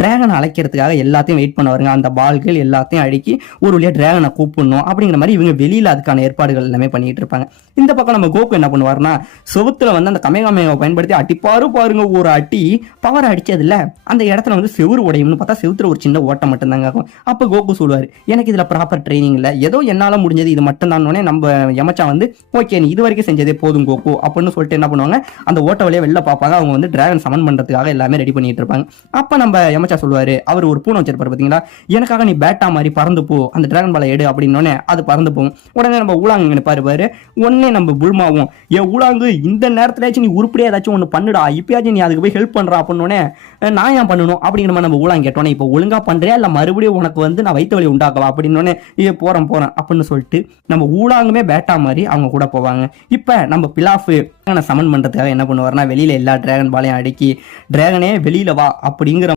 டிராகனை அழைக்கிறதுக்காக எல்லாத்தையும் வெயிட் பண்ண வருங்க. அந்த பால்கள் எல்லாத்தையும் அழுக்கி ஒரு வழியாக டிராகனை கூப்பிடணும் அப்படிங்கிற மாதிரி இவங்க வெளியில் அதுக்கான ஏற்பாடுகள் எல்லாமே பண்ணிட்டு இருப்பாங்க. இந்த பக்கம் நம்ம கோகு என்ன பண்ணுவார்னா, செவுத்துல வந்து அந்த கமேகாமேவை பயன்படுத்தி அடிப்பாரு பாருங்க. ஒரு அடி பவர் அடிச்சதுல அந்த இடத்துல வந்து செவுறு உடையும்னு பார்த்தா செவுத்துல ஒரு சின்ன ஓட்டம் மட்டும் தாங்க ஆகும். அப்போ கோகு சொல்லுவார், எனக்கு இதுல ப்ராப்பர் ட்ரைனிங் இல்லை, ஏதோ என்னால் முடிஞ்சது இது மட்டும் தான். நம்ம யமச்சா வந்து ஓகே நீ இது வரைக்கும் செஞ்சதே போதும் கோகு அப்படின்னு சொல்லிட்டு என்ன பண்ணுவாங்க, அந்த ஓட்ட வழியாக வெளில பார்ப்பாங்க. அவங்க வந்து டிராகன் சமன் பண்றதுக்காக எல்லாமே ரெடி பண்ணிட்டு இருப்பாங்க. அப்ப நம்ம யமச்சா சொல்லுவாரு, அவர் ஒரு பூனை வச்சிருப்பாரு பாத்தீங்களா, எனக்காக நீ பேட்டா மாதிரி பறந்து போ, அந்த டிராகன் பாலை எடு அப்படின்னோடனே அது பறந்து போகும். உடனே நம்ம ஊலாங்கு நினைப்பாரு பாரு, உடனே நம்ம புல்மாவும் ஊலாங்கு இந்த நேரத்திலாச்சும் நீ உருப்படியா ஏதாச்சும் ஒன்று பண்ணுடா, இப்பயாச்சும் நீ அதுக்கு போய் ஹெல்ப் பண்றா அப்படின்னோடனே நான் ஏன் பண்ணணும் அப்படிங்கிற மாதிரி நம்ம ஊலாங்க கேட்டோன்னே, இப்போ ஒழுங்கா பண்றியா இல்ல மறுபடியும் உனக்கு வந்து நான் வைத்த வழி உண்டாக்கவா அப்படின்னோடனே போறேன் அப்படின்னு சொல்லிட்டு நம்ம ஊலாங்குமே பேட்டா மாதிரி அவங்க கூட போவாங்க. இப்ப நம்ம பிலாஃப் சமன் பண்றதுக்காக என்ன பண்ணுவார்னா, வெளியில எல்லா டிராகன் பாலையும் அடக்கி டிராகனே வெளியில வா அப்படிங்கிற